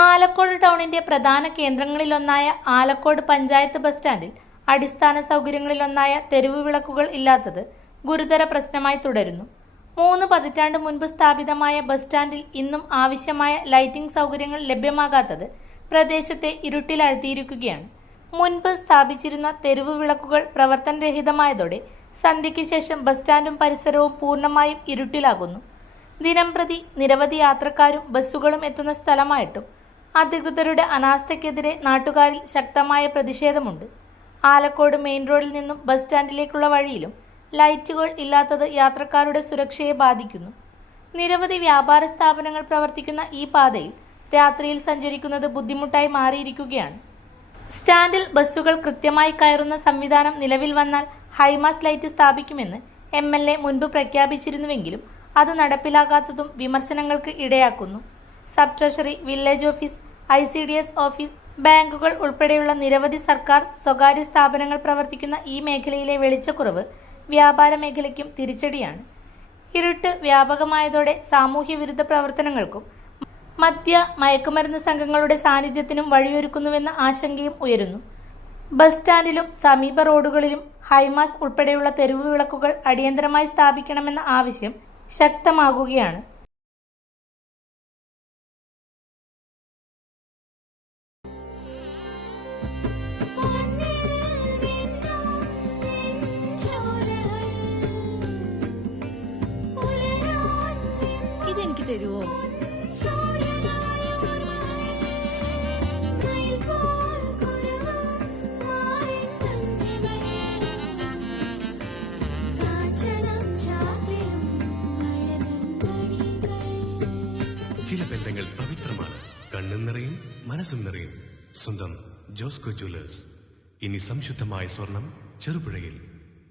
ആലക്കോട് ടൗണിന്റെ പ്രധാന കേന്ദ്രങ്ങളിലൊന്നായ ആലക്കോട് പഞ്ചായത്ത് ബസ് സ്റ്റാൻഡിൽ അടിസ്ഥാന സൗകര്യങ്ങളിലൊന്നായ തെരുവ് വിളക്കുകൾ ഇല്ലാത്തത് ഗുരുതര പ്രശ്നമായി തുടരുന്നു. 3 പതിറ്റാണ്ട് മുൻപ് സ്ഥാപിതമായ ബസ് സ്റ്റാൻഡിൽ ഇന്നും ആവശ്യമായ ലൈറ്റിംഗ് സൗകര്യങ്ങൾ ലഭ്യമാകാത്തത് പ്രദേശത്തെ ഇരുട്ടിലാഴ്ത്തിയിരിക്കുകയാണ്. മുൻപ് സ്ഥാപിച്ചിരുന്ന തെരുവ് വിളക്കുകൾ പ്രവർത്തനരഹിതമായതോടെ സന്ധ്യയ്ക്ക് ശേഷം ബസ് സ്റ്റാൻഡും പരിസരവും പൂർണ്ണമായും ഇരുട്ടിലാകുന്നു. ദിനംപ്രതി നിരവധി യാത്രക്കാരും ബസ്സുകളും എത്തുന്ന സ്ഥലമായിട്ടും അധികൃതരുടെ അനാസ്ഥയ്ക്കെതിരെ നാട്ടുകാരിൽ ശക്തമായ പ്രതിഷേധമുണ്ട്. ആലക്കോട് മെയിൻ റോഡിൽ നിന്നും ബസ് സ്റ്റാൻഡിലേക്കുള്ള വഴിയിലും ലൈറ്റുകൾ ഇല്ലാത്തത് യാത്രക്കാരുടെ സുരക്ഷയെ ബാധിക്കുന്നു. നിരവധി വ്യാപാര സ്ഥാപനങ്ങൾ പ്രവർത്തിക്കുന്ന ഈ പാതയിൽ രാത്രിയിൽ സഞ്ചരിക്കുന്നത് ബുദ്ധിമുട്ടായി മാറിയിരിക്കുകയാണ്. സ്റ്റാൻഡിൽ ബസ്സുകൾ കൃത്യമായി കയറുന്ന സംവിധാനം നിലവിൽ വന്നാൽ ഹൈമാസ് ലൈറ്റ് സ്ഥാപിക്കുമെന്ന് MLA മുൻപ് പ്രഖ്യാപിച്ചിരുന്നുവെങ്കിലും അത് നടപ്പിലാകാത്തതും വിമർശനങ്ങൾക്ക് ഇടയാക്കുന്നു. Sub treasury, village office, ICDS office, ബാങ്കുകൾ ഉൾപ്പെടെയുള്ള നിരവധി സർക്കാർ സ്വകാര്യ സ്ഥാപനങ്ങൾ പ്രവർത്തിക്കുന്ന ഈ മേഖലയിലെ വെളിച്ചക്കുറവ് വ്യാപാര മേഖലയ്ക്കും തിരിച്ചടിയാണ്. ഇരുട്ട് വ്യാപകമായതോടെ സാമൂഹ്യ വിരുദ്ധ പ്രവർത്തനങ്ങൾക്കും മയക്കുമരുന്ന് സംഘങ്ങളുടെ സാന്നിധ്യത്തിനും വഴിയൊരുക്കുന്നുവെന്ന ആശങ്കയും ഉയരുന്നു. ബസ് സ്റ്റാൻഡിലും സമീപ റോഡുകളിലും ഹൈമാസ് ഉൾപ്പെടെയുള്ള തെരുവ് വിളക്കുകൾ അടിയന്തരമായി സ്ഥാപിക്കണമെന്ന ആവശ്യം ശക്തമാകുകയാണ്. ഇതെനിക്ക് തരുമോ? ചില ബന്ധങ്ങൾ പവിത്രമാണ്. കണ്ണും നിറയും, മനസ്സും നിറയും. സ്വന്തം ജോസ്കോ ജ്വല്ലേഴ്സ്. ഇനി സംശുദ്ധമായ സ്വർണം ചെറുപുഴയിൽ.